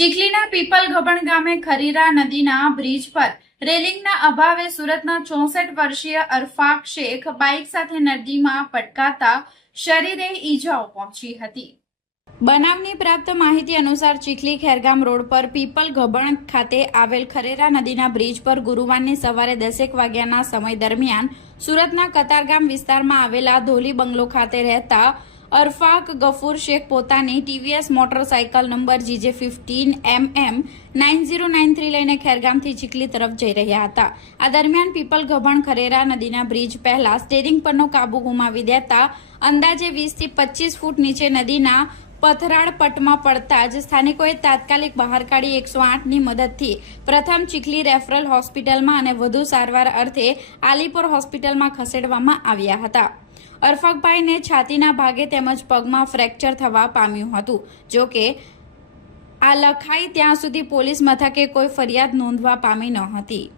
ચીખલીના people ગબણ ગામે ખરીરા નદીના bridge પર રેલિંગના અભાવે સુરતના 64 વર્ષીય અરફાક શેખ બાઇક સાથે નદીમાં પટકાતા શરીરે ઈજાઓ પહોંચી હતી। બનાવની પ્રાપ્ત માહિતી અનુસાર ચીખલી ખેરગામ રોડ પર પીપલ ગબણ ખાતે આવેલ ખરેરા નદીના બ્રિજ પર ગુરુવારની સવારે 10 વાગ્યાના સમય દરમિયાન સુરતના કતારગામ વિસ્તારમાં આવેલા ધોલી બંગલો ખાતે રહેતા અરફાક ગફૂર શેખ પોતાની ટીવીએસ મોટરસાયકલ નંબર GJ15MM 9093 લઈને ખેરગામથી ચીખલી તરફ જઈ રહ્યા હતા। આ દરમિયાન પીપલ ગબણ ખરેરા નદીના બ્રિજ પહેલા સ્ટીયરિંગ પરનો કાબુ ગુમાવી દેતા અંદાજે 20 થી 25 ફૂટ નીચે નદીના પથરાળ પટમાં પડતા જ સ્થાનિકોએ તાત્કાલિક બહાર કાઢી 108ની મદદથી પ્રથમ ચીખલી રેફરલ હોસ્પિટલમાં અને વધુ સારવાર અર્થે આલીપોર હોસ્પિટલમાં ખસેડવામાં આવ્યા હતા। અરફાકભાઈને છાતીના ભાગે તેમજ પગમાં ફ્રેક્ચર થવા પામ્યું હતું। જો કે આ લખાઈ ત્યાં સુધી પોલીસ મથકે કોઈ ફરિયાદ નોંધવા પામી ન હતી।